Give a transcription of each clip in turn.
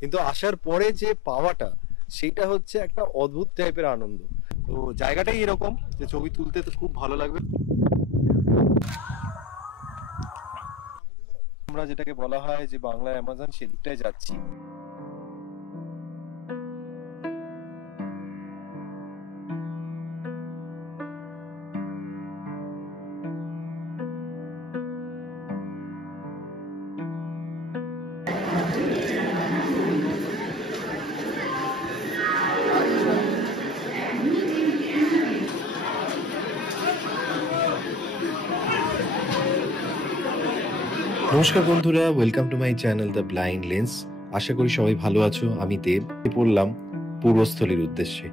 কিন্তু আসার পরে যে পাওয়াটা সেটা হচ্ছে একটা অদ্ভুত টাইপের আনন্দ। তো জায়গাটাই এরকম যে ছবি তুলতে তো খুব ভালো লাগবে। আমরা যেটাকে বলা হয় যে বাংলায় অ্যামাজন, সেদিকটায় যাচ্ছি। নমস্কার বন্ধুরা, welcome to my channel the blind lens. আশা করি সবাই ভালো আছো। আমি দেব। পড়লাম পূর্বস্থলীর উদ্দেশ্যে।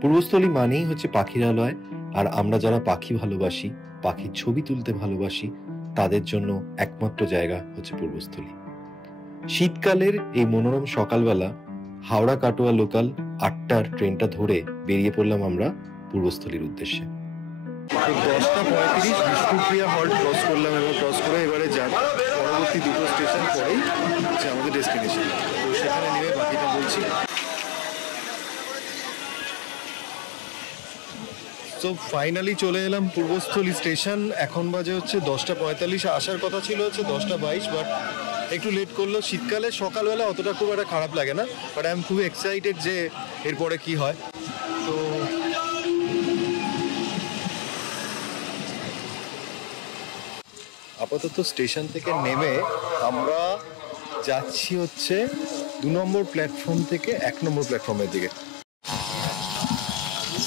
পূর্বস্থলী মানেই হচ্ছে পাখিরালয়, আর আমরা যারা পাখি ভালোবাসি, পাখির ছবি তুলতে ভালোবাসি, তাদের জন্য একমাত্র জায়গা হচ্ছে পূর্বস্থলী। শীতকালের এই মনোরম সকালবেলা হাওড়া কাটোয়া লোকাল 8টার ট্রেনটা ধরে বেরিয়ে পড়লাম আমরা পূর্বস্থলীর উদ্দেশ্যে। 10টা 35 বিষ্ণুপ্রিয়া হল্ট ক্রস করলাম এবং ক্রস করে এবারে পরবর্তী দুটো স্টেশন পরেই হচ্ছে আমাদের ডেস্টিনেশন। তো সেখানে নেমে বাকিটা বলছি। তো ফাইনালি চলে এলাম পূর্বস্থলী স্টেশন। এখন বাজে হচ্ছে 10টা 45। আসার কথা ছিল হচ্ছে 10টা 22, বাট একটু লেট করলো। শীতকালে সকালবেলা অতটা খুব একটা খারাপ লাগে না, বাট আই এম খুবই এক্সাইটেড যে এরপরে কি হয়। তো আপাতত স্টেশন থেকে নেমে আমরা যাচ্ছি হচ্ছে 2 নম্বর প্ল্যাটফর্ম থেকে 1 নম্বর প্ল্যাটফর্মের দিকে।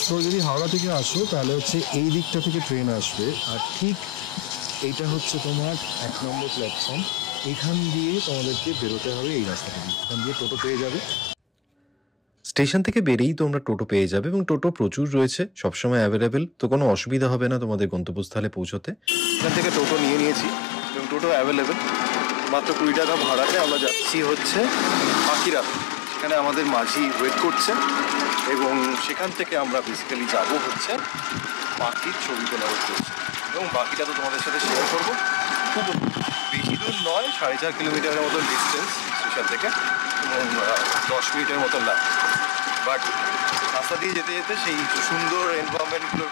তো যদি হাওড়া থেকে আসো তাহলে হচ্ছে এই দিকটা থেকে ট্রেন আসবে, আর ঠিক এইটা হচ্ছে তোমার 1 নম্বর প্ল্যাটফর্ম। এখান দিয়ে তোমাদেরকে বেরোতে হবে, এই রাস্তাটা দিয়ে। এখান দিয়ে টোটো পেয়ে যাবে। স্টেশন থেকে বেরিয়েই তোমরা টোটো পেয়ে যাবে, এবং টোটো প্রচুর রয়েছে, সবসময় অ্যাভেলেবেল। তো কোনো অসুবিধা হবে না তোমাদের গন্তব্যস্থলে পৌঁছতে। এখান থেকে টোটো নিয়ে নিয়েছি এবং টোটো অ্যাভেলেবেল। মাত্র 20 টাকা ভাড়াতে আমরা যাচ্ছি হচ্ছে পাখিরা। সেখানে আমাদের মাঝি ওয়েট করছে, এবং সেখান থেকে আমরা বেসিক্যালি যাব হচ্ছে পাখির ছবি তোলার উদ্দেশ্যে। এবং বাকিটা তো তোমাদের সাথে শেয়ার করবো। খুব বেশি দূর নয়, 4.5 কিলোমিটারের মতো ডিস্টেন্স স্টেশন থেকে, এবং 10 মিনিটের মতো লাগে। বাট রাস্তা দিয়ে যেতে যেতে সেই সুন্দর এনভায়রনমেন্টগুলোর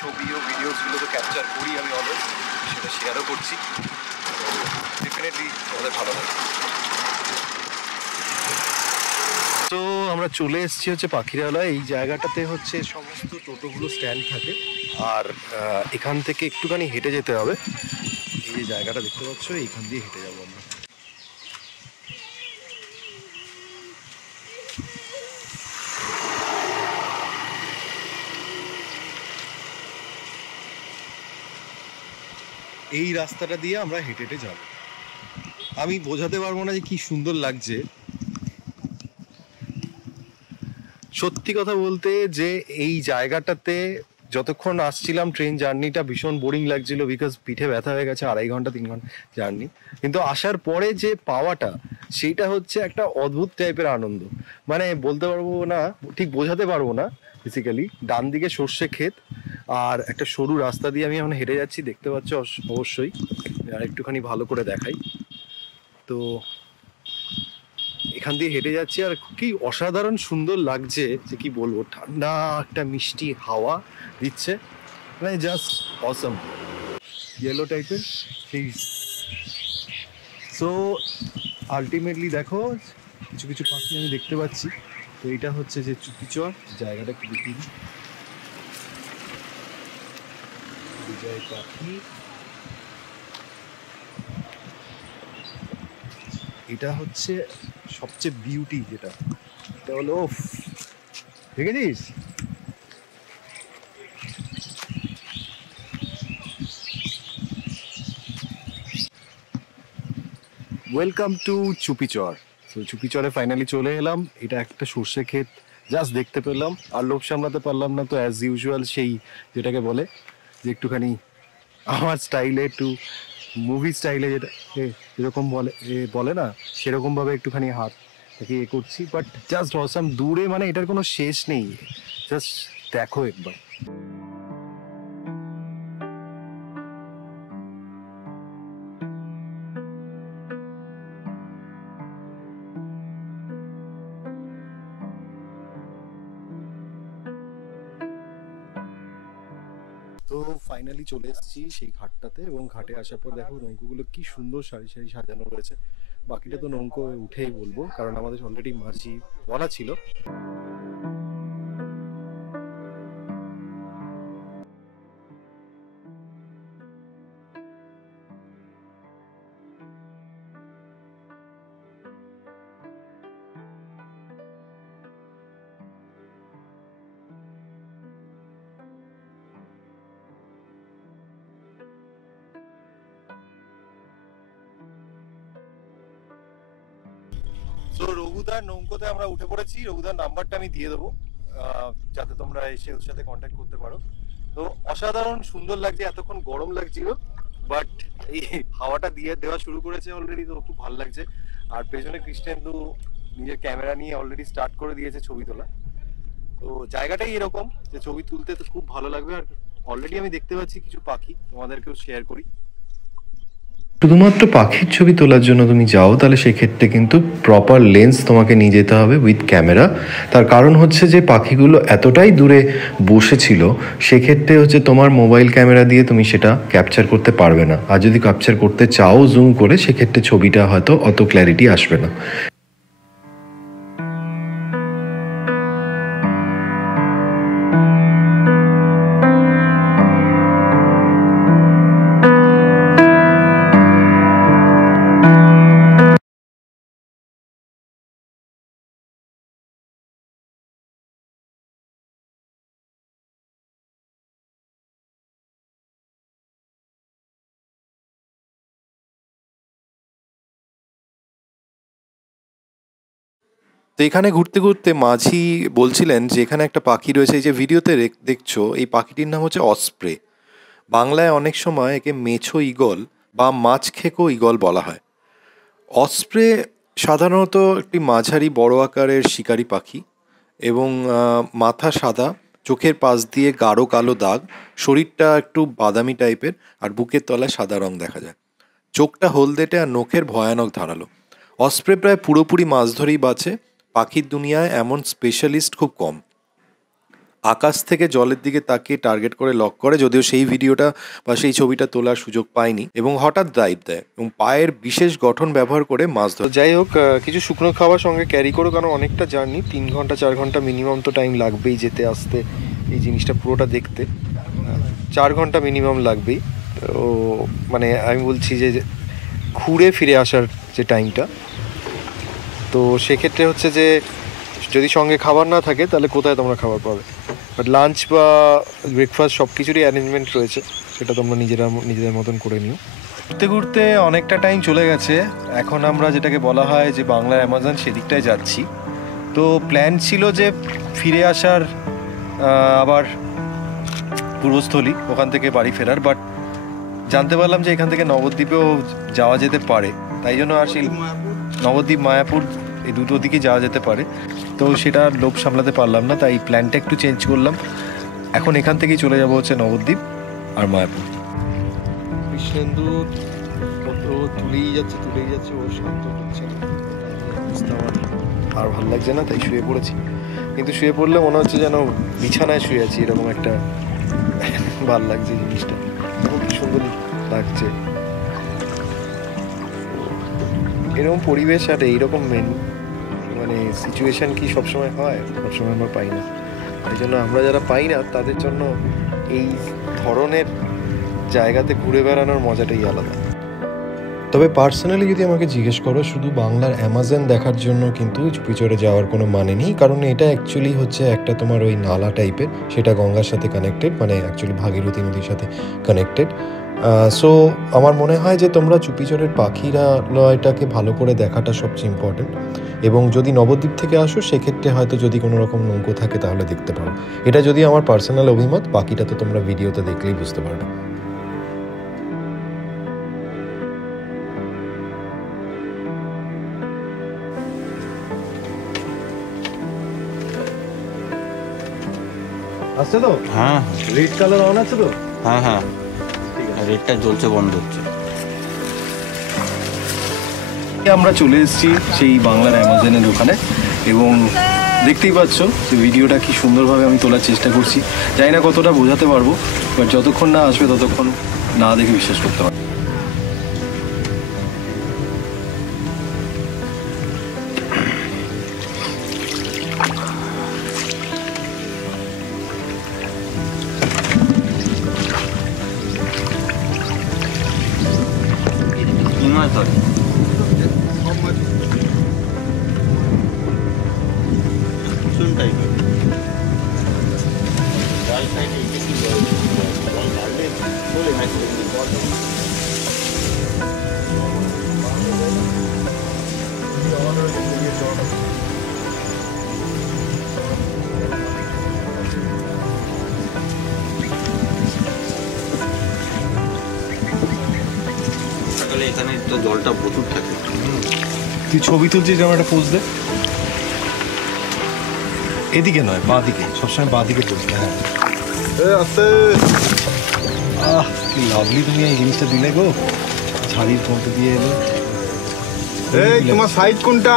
ছবি ও ভিডিওসগুলো তো ক্যাপচার করি আমি অলওয়েজ, সেটা শেয়ারও করছি। তো ডেফিনেটলি আমাদের ভালো লাগে। তো আমরা চলে এসেছি হচ্ছে পাখিরালয়। এই জায়গাটাতে হচ্ছে সমস্ত টোটোগুলো স্ট্যান্ড থাকে, আর এখান থেকে একটুখানি হেঁটে যেতে হবে। এই যে জায়গাটা দেখতে পাচ্ছ, এইখান দিয়ে হেঁটে যাবো আমরা। এই রাস্তাটা দিয়ে আমরা হেঁটে হেঁটে যাব। আমি বোঝাতে পারবো না যে কি সুন্দর লাগছে। সত্যি কথা বলতে যে এই জায়গাটাতে যতক্ষণ আসছিলাম ট্রেন জার্নিটা ভীষণ বোরিং লাগছিল, বিকজ পিঠে ব্যথা হয়ে গেছে। 2.5 ঘন্টা 3 ঘন্টা জার্নি। কিন্তু আসার পরে যে পাওয়াটা, সেইটা হচ্ছে একটা অদ্ভুত টাইপের আনন্দ। মানে বলতে পারবো না, ঠিক বোঝাতে পারবো না। বেসিক্যালি ডান দিকে সর্ষে ক্ষেত, আর একটা সরু রাস্তা দিয়ে আমি এখন হেঁটে যাচ্ছি, দেখতে পাচ্ছ অবশ্যই। আর একটুখানি ভালো করে দেখাই। তো এখান দিয়ে হেঁটে যাচ্ছি, আর কি অসাধারণ সুন্দর লাগছে যে কি বলবো। ঠান্ডা একটা মিষ্টি হাওয়া দিচ্ছে, মানে জাস্ট অসম। ইয়েলো টাইপের সেই। সো আলটিমেটলি দেখো, কিছু কিছু পাখি আমি দেখতে পাচ্ছি। তো এটা হচ্ছে যে চুপিচর জায়গাটা, কি দেখি বিজয় পাখি। এটা হচ্ছে সবচেয়ে বিউটি, যেটা এটা হলো, দেখেছিস? Welcome to Chupichar. তো চুপিচরে ফাইনালি চলে এলাম। এটা একটা সর্ষে ক্ষেত জাস্ট দেখতে পেলাম, আর লোভ সামলাতে পারলাম না। তো অ্যাজ ইউজুয়াল সেই যেটাকে বলে যে একটুখানি আমার স্টাইলে, একটু মুভি স্টাইলে, যেটা যেরকম বলে না, সেরকমভাবে একটুখানি হাত থেকে করছি। বাট জাস্ট অসাম, দূরে মানে এটার কোনো শেষ নেই। জাস্ট দেখো একবার। তো ফাইনালি চলে এসেছি সেই ঘাটটাতে, এবং ঘাটে আসার পর দেখো নৌকোগুলো কি সুন্দর সারি সারি সাজানো রয়েছে। বাকিটা তো নৌকো উঠেই বলবো, কারণ আমাদের অলরেডি মাঝি বলা ছিল। তো রঘুদার নৌকোতে আমরা উঠে পড়েছি। রঘুদার নাম্বারটা আমি দিয়ে দেবো, যাতে তোমরা এসে ওর সাথে কন্ট্যাক্ট করতে পারো। তো অসাধারণ সুন্দর লাগছে, এতক্ষণ গরম লাগছিল, বাট এই হাওয়াটা দিয়ে দেওয়া শুরু করেছে অলরেডি, তো খুব ভালো লাগছে। আর পেছনে কৃষ্ণেন্দু নিজের ক্যামেরা নিয়ে অলরেডি স্টার্ট করে দিয়েছে ছবি তোলা। তো জায়গাটাই এরকম যে ছবি তুলতে তো খুব ভালো লাগবে। আর অলরেডি আমি দেখতে পাচ্ছি কিছু পাখি, তোমাদেরকেও শেয়ার করি। শুধুমাত্র পাখির ছবি তোলার জন্য তুমি যাও, তাহলে সেক্ষেত্রে কিন্তু প্রপার লেন্স তোমাকে নিয়ে যেতে হবে উইথ ক্যামেরা। তার কারণ হচ্ছে যে পাখিগুলো এতটাই দূরে বসেছিল, সেক্ষেত্রে হচ্ছে তোমার মোবাইল ক্যামেরা দিয়ে তুমি সেটা ক্যাপচার করতে পারবে না। আর যদি ক্যাপচার করতে চাও জুম করে, সেক্ষেত্রে ছবিটা হয়তো অত ক্ল্যারিটি আসবে না। তো এখানে ঘুরতে ঘুরতে মাঝি বলছিলেন যে এখানে একটা পাখি রয়েছে, এই যে ভিডিওতে দেখছো, এই পাখিটির নাম হচ্ছে অসপ্রে। বাংলায় অনেক সময় একে মেছো ঈগল বা মাছখেকো ঈগল বলা হয়। অসপ্রে সাধারণত একটি মাঝারি বড় আকারের শিকারি পাখি, এবং মাথা সাদা, চোখের পাশ দিয়ে গাঢ় কালো দাগ, শরীরটা একটু বাদামি টাইপের, আর বুকের তলায় সাদা রং দেখা যায়। চোখটা হলদেটে আর নখের ভয়ানক ধারালো। অসপ্রে প্রায় পুরোপুরি মাছ ধরেই বাঁচে। পাখির দুনিয়ায় এমন স্পেশালিস্ট খুব কম। আকাশ থেকে জলের দিকে তাকিয়ে টার্গেট করে লক করে, যদিও সেই ভিডিওটা বা সেই ছবিটা তোলার সুযোগ পাইনি, এবং হঠাৎ ডাইভ দেয় এবং পায়ের বিশেষ গঠন ব্যবহার করে মাছ ধরে। যাই হোক, কিছু শুকনো খাবার সঙ্গে ক্যারি করো, কারণ অনেকটা জার্নি, 3 ঘন্টা 4 ঘন্টা মিনিমাম তো টাইম লাগবেই যেতে আসতে। এই জিনিসটা পুরোটা দেখতে 4 ঘন্টা মিনিমাম লাগবেই। তো মানে আমি বলছি যে ঘুরে ফিরে আসার যে টাইমটা, তো সেক্ষেত্রে হচ্ছে যে যদি সঙ্গে খাবার না থাকে তাহলে কোথায় তোমরা খাবার পাবে। বাট লাঞ্চ বা ব্রেকফাস্ট সব কিছুরই অ্যারেঞ্জমেন্ট রয়েছে, সেটা তোমরা নিজেদের মতন করে নিও। ঘুরতে ঘুরতে অনেকটা টাইম চলে গেছে। এখন আমরা যেটাকে বলা হয় যে বাংলার অ্যামাজন, সেদিকটায় যাচ্ছি। তো প্ল্যান ছিল যে ফিরে আসার আবার পূর্বস্থলী, ওখান থেকে বাড়ি ফেরার, বাট জানতে পারলাম যে এখান থেকে নবদ্বীপেও যাওয়া যেতে পারে। তাই জন্য আর সেই নবদ্বীপ মায়াপুর এই দুটো দিকে যাওয়া যেতে পারে। তো সেটা লোভ সামলাতে পারলাম না, তাই প্ল্যানটা একটু চেঞ্জ করলাম। এখন এখান থেকেই চলে যাবো হচ্ছে নবদ্বীপ আর মায়াপুর। কৃষ্ণেন্দু তুলেই যাচ্ছে, ও শান্ত হচ্ছে না। আর ভালো লাগছে না, তাই শুয়ে পড়েছি। কিন্তু শুয়ে পড়লে মনে হচ্ছে যেন বিছানায় শুয়ে আছি, এরকম একটা ভাল লাগছে জিনিসটা, খুব সুন্দর লাগছে। এরকম পরিবেশ আর এইরকম মানে সিচুয়েশন কি সবসময় হয়? সবসময় আমরা পাই না। এই জন্য আমরা যারা পাই না তাদের জন্য এই ধরনের জায়গাতে ঘুরে বেড়ানোর মজাটাই আলাদা। তবে পার্সোনালি যদি আমাকে জিজ্ঞেস করো, শুধু বাংলার অ্যামাজন দেখার জন্য কিন্তু চুপিচড়ে যাওয়ার কোনো মানে নেই, কারণ এটা অ্যাকচুয়ালি হচ্ছে একটা তোমার ওই নালা টাইপের, সেটা গঙ্গার সাথে কানেক্টেড, মানে অ্যাকচুয়ালি ভাগীরথী নদীর সাথে কানেক্টেড। সো আমার মনে হয় যে তোমরা চুপিচড়ের পাখিরালয়টাকে ভালো করে দেখাটা সবচেয়ে ইম্পর্টেন্ট। এবং যদি নবদ্বীপ থেকে আসো, সেক্ষেত্রে হয়তো যদি কোনো রকম নৌকো থাকে তাহলে দেখতে পারো। এটা যদি আমার পার্সোনাল অভিমত, বাকিটা তো তোমরা ভিডিওতে দেখলেই বুঝতে পারবে। আসছে তো? হ্যাঁ, রেড কালার অন আছে তো? হ্যাঁ হ্যাঁ, রেডটা জ্বলছে, বন্ধ হচ্ছে। আমরা চলে এসেছি সেই বাংলার অ্যামাজনের ওখানে, এবং দেখতেই পাচ্ছ যে ভিডিওটা কি সুন্দরভাবে আমি তোলার চেষ্টা করছি। জানি না কতটা বোঝাতে পারবো, বাট যতক্ষণ না আসবে ততক্ষণ না দেখে বিশ্বাস করতে পারবো। কি মাছ ধরে? ভীষণ টাইপের জল সাইডে বেশি জল বাড়লে চলে হয় সকালে এখানে তো জলটা প্রচুর থাকে। তুই ছবি তুলছিস, যেমন একটা পোজ দে। এদিকে নয়, বাঁ দিকে, সবসময় বাঁ দিকে পোজ দে। হ্যাঁ, কি লাভলি তুমি এই জিনিসটা দিলে গো, ছাড়ির মধ্যে দিয়ে এলো। তোমার সাইড কোনটা?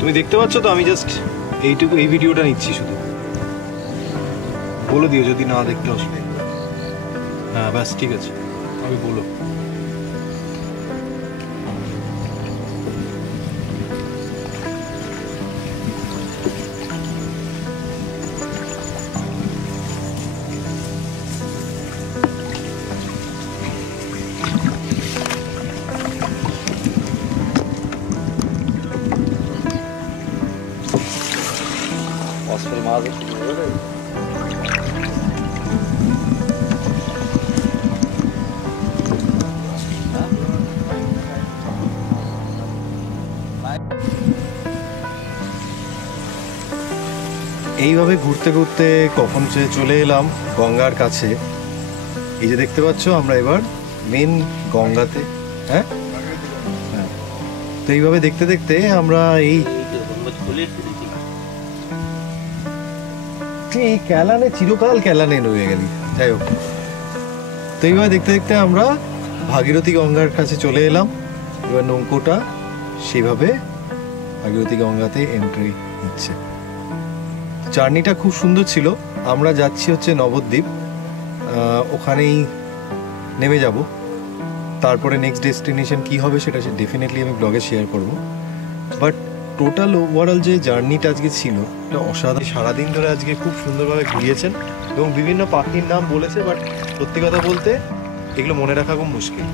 তুমি দেখতে পাচ্ছ তো, আমি জাস্ট এইটুকু এই ভিডিওটা নিচ্ছি শুধু। বলে দিও যদি না দেখতে আসবে। হ্যাঁ ব্যাস, ঠিক আছে, আমি বলো। অস্ত্রের মাছ এইভাবে ঘুরতে ঘুরতে কখন যে চলে এলাম গঙ্গার কাছে। এই যে দেখতে পাচ্ছ, আমরা এবার মেন গঙ্গাতে। হ্যাঁ হ্যাঁ, তো এইভাবে দেখতে দেখতে আমরা এই ক্যালানে, চিরকাল ক্যালানে রয়ে গেলি। যাই হোক, তো এইভাবে দেখতে দেখতে আমরা ভাগীরথী গঙ্গার কাছে চলে এলাম। এবার নৌকোটা সেভাবে ভাগীরথী গঙ্গাতে এন্ট্রি নিচ্ছে। জার্নিটা খুব সুন্দর ছিল। আমরা যাচ্ছি হচ্ছে নবদ্বীপ, ওখানেই নেমে যাব। তারপরে নেক্সট ডেস্টিনেশন কি হবে সেটা ডেফিনেটলি আমি ব্লগে শেয়ার করব। বাট টোটাল ওভারঅল যে জার্নিটা আজকে ছিল, এটা অসাধারণ। সারাদিন ধরে আজকে খুব সুন্দরভাবে ঘুরিয়েছেন এবং বিভিন্ন পাখির নাম বলেছে, বাট সত্যি কথা বলতে এগুলো মনে রাখা খুব মুশকিল।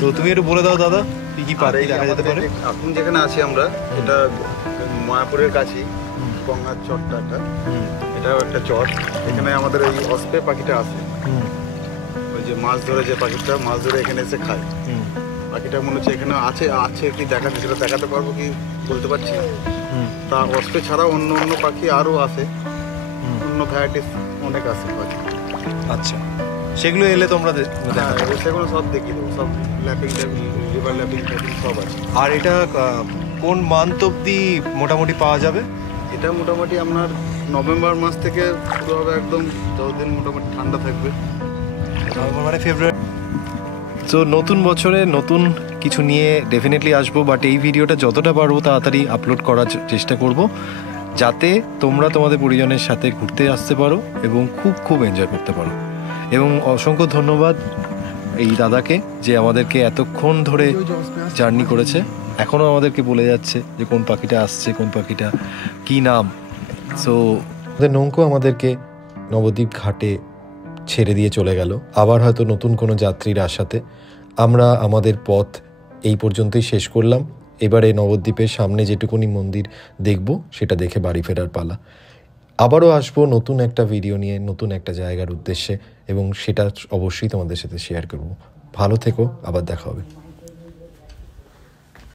তো তুমি একটু বলে দাও দাদা, কি কি পাখি দেখা যেতে পারে? এখন যেখানে আছি আমরা, এটা মায়াপুরের কাছেই গঙ্গার চরটা একটা, এটাও একটা চর। এখানে আমাদের এই অস্পে পাখিটা আছে, ওই যে মাছ ধরে, যে পাখিটা মাছ ধরে এখানে এসে খায়। পাখিটা মনে হচ্ছে এখানে আছে আছে কি দেখাতে, সেটা দেখাতে পারবো কি বলতে পারছি না। তা অস্পে ছাড়াও অন্য অন্য পাখি আরও আছে, অন্য ভ্যারাইটিস অনেক আছে পাখি। আচ্ছা, সেগুলো এলে তোমরা হ্যাঁ, সেগুলো সব দেখিয়ে দেবো, সব ল্যাপিং রিভার ল্যাপিং সব আছে। আর এটা কোন মান্থ অব্দি মোটামুটি পাওয়া যাবে? এটা মোটামুটি আপনার নভেম্বর মাস থেকে শুরু হবে, একদম 10 দিন মোটামুটি ঠান্ডা থাকবে, মানে ফেব্রুয়ারি। তো নতুন বছরে নতুন কিছু নিয়ে ডেফিনেটলি আসবো, বাট এই ভিডিওটা যতটা পারবো তাড়াতাড়ি আপলোড করার চেষ্টা করব, যাতে তোমরা তোমাদের পরিজনের সাথে ঘুরতে আসতে পারো এবং খুব খুব এনজয় করতে পারো। এবং অসংখ্য ধন্যবাদ এই দাদাকে, যে আমাদেরকে এতক্ষণ ধরে জার্নি করেছে। এখনও আমাদেরকে বলে যাচ্ছে যে কোন পাখিটা আসছে, কোন পাখিটা কি নাম। সো আমাদের নৌকো আমাদেরকে নবদ্বীপ ঘাটে ছেড়ে দিয়ে চলে গেল। আবার হয়তো নতুন কোনো যাত্রীর আশাতে আমরা আমাদের পথ এই পর্যন্তই শেষ করলাম। এবারে নবদ্বীপের সামনে যেটুকুনি মন্দির দেখব সেটা দেখে বাড়ি ফেরার পালা। আবারও আসবো নতুন একটা ভিডিও নিয়ে, নতুন একটা জায়গার উদ্দেশ্যে, এবং সেটা অবশ্যই তোমাদের সাথে শেয়ার করব। ভালো থেকো, আবার দেখা হবে।